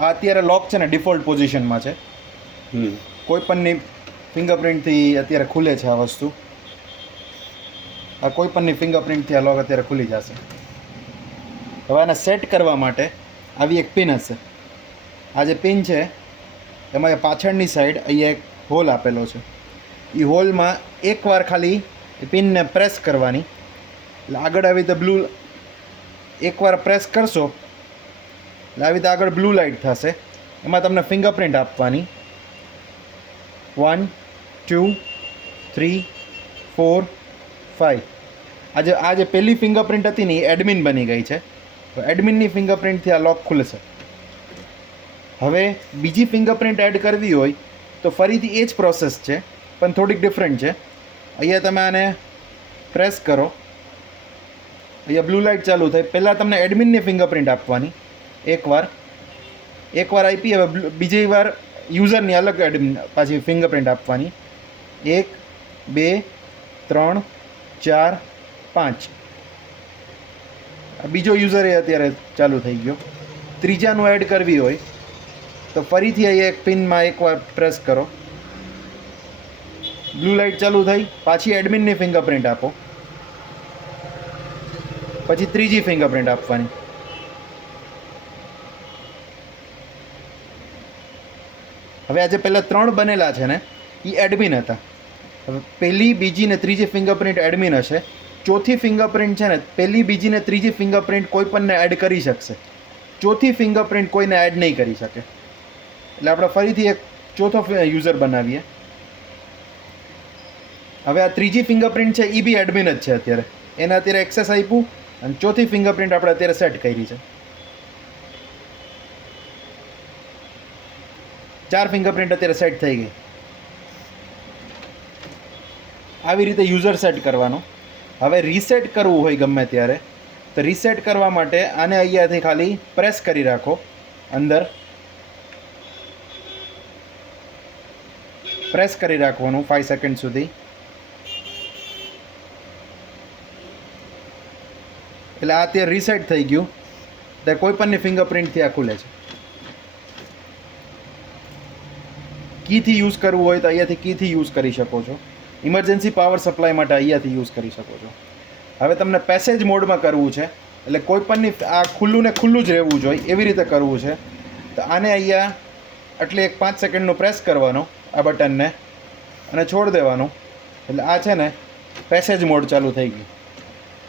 આ અત્યારે લોક છે ને ડિફોલ્ટ પોઝિશનમાં છે. કોઈ પણની ફિંગરપ્રિન્ટથી અત્યારે ખુલે છે આ વસ્તુ. આ કોઈ પણની ફિંગરપ્રિન્ટથી આ લોક અત્યારે ખુલી જશે. હવે આને સેટ કરવા માટે આવી એક પિન હશે. આ જે પિન છે એમાં પાછળની સાઈડ અહીંયા એક હોલ આપેલો છે. એ હોલમાં એકવાર ખાલી એ પિનને પ્રેસ કરવાની, એટલે આગળ આવી રીતે બ્લુ, એકવાર પ્રેસ કરશો એટલે આવી રીતે આગળ બ્લુ લાઇટ થશે. એમાં તમને ફિંગરપ્રિન્ટ આપવાની 1 2 3 4 5. આ જે પહેલી ફિંગરપ્રિન્ટ હતી ને એ એડમિન બની ગઈ છે. તો એડમિનની ફિંગરપ્રિન્ટથી આ લોક ખુલશે. હવે બીજી ફિંગરપ્રિન્ટ એડ કરવી હોય તો ફરીથી એ જ પ્રોસેસ છે, પણ થોડીક ડિફરન્ટ છે. અહીંયા તમે આને પ્રેસ કરો, અહીંયા બ્લુ લાઇટ ચાલુ થાય. પહેલાં તમને એડમિનની ફિંગરપ્રિન્ટ આપવાની એકવાર આપી. હવે બીજી વાર યુઝરની અલગ એડમિન પાછી ફિંગરપ્રિન્ટ આપવાની. 1 2 3 4 5. બીજો યુઝર એ અત્યારે ચાલુ થઈ ગયો. ત્રીજાનું એડ કરવી હોય તો ફરીથી અહીંયા એક પિનમાં એકવાર પ્રેસ કરો, બ્લુ લાઇટ ચાલુ થઈ, પાછી એડમિનની ફિંગરપ્રિન્ટ આપો, પછી ત્રીજી ફિંગરપ્રિન્ટ આપવાની. હવે આજે પહેલાં 3 બનેલા છે ને એ એડમિન હતા. હવે પહેલી, બીજી ને ત્રીજી ફિંગરપ્રિન્ટ એડમિન હશે. ચોથી ફિંગરપ્રિન્ટ છે ને પહેલી, બીજી ને ત્રીજી ફિંગરપ્રિન્ટ કોઈ પણને એડ કરી શકશે. ચોથી ફિંગરપ્રિન્ટ કોઈને એડ નહીં કરી શકે. એટલે આપણે ફરીથી એક ચોથો યુઝર બનાવીએ. હવે આ ત્રીજી ફિંગરપ્રિન્ટ છે એ બી એડમિન જ છે અત્યારે. એને અત્યારે એક્સેસ આપ્યું અને ચોથી ફિંગરપ્રિન્ટ આપણે અત્યારે સેટ કરી છે. 4 ફિંગરપ્રિન્ટ અત્યારે સેટ થઈ ગઈ. આવી રીતે યુઝર સેટ કરવાનો. હવે રીસેટ કરવું હોય ગમે ત્યારે તો રીસેટ કરવા માટે આને અહીંયાથી ખાલી પ્રેસ કરી રાખો, અંદર પ્રેસ કરી રાખવાનું 5 સેકન્ડ સુધી. એટલે આ અત્યારે રીસેટ થઈ ગયું. ત્યારે કોઈ પણની ફિંગરપ્રિન્ટથી આ ખુલે છે. કીથી યુઝ કરવું હોય તો અહીંયાથી કીથી યુઝ કરી શકો છો. ઇમરજન્સી પાવર સપ્લાય માટે અહીંયાથી યુઝ કરી શકો છો. હવે તમને પેસેજ મોડમાં કરવું છે, એટલે કોઈ પણની આ ખુલ્લું ને ખુલ્લું જ રહેવું જોઈએ એવી રીતે કરવું છે. તો આને અહીંયા એટલે એક 5 સેકન્ડનો પ્રેસ કરવાનો આ બટનને અને છોડ દેવાનું. એટલે આ છે ને પેસેજ મોડ ચાલુ થઈ ગયું.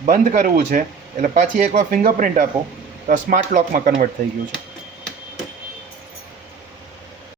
બંધ કરવું છે એટલે પાછી એકવાર ફિંગરપ્રિન્ટ આપો તો સ્માર્ટ લોકમાં કન્વર્ટ થઈ ગયું છે.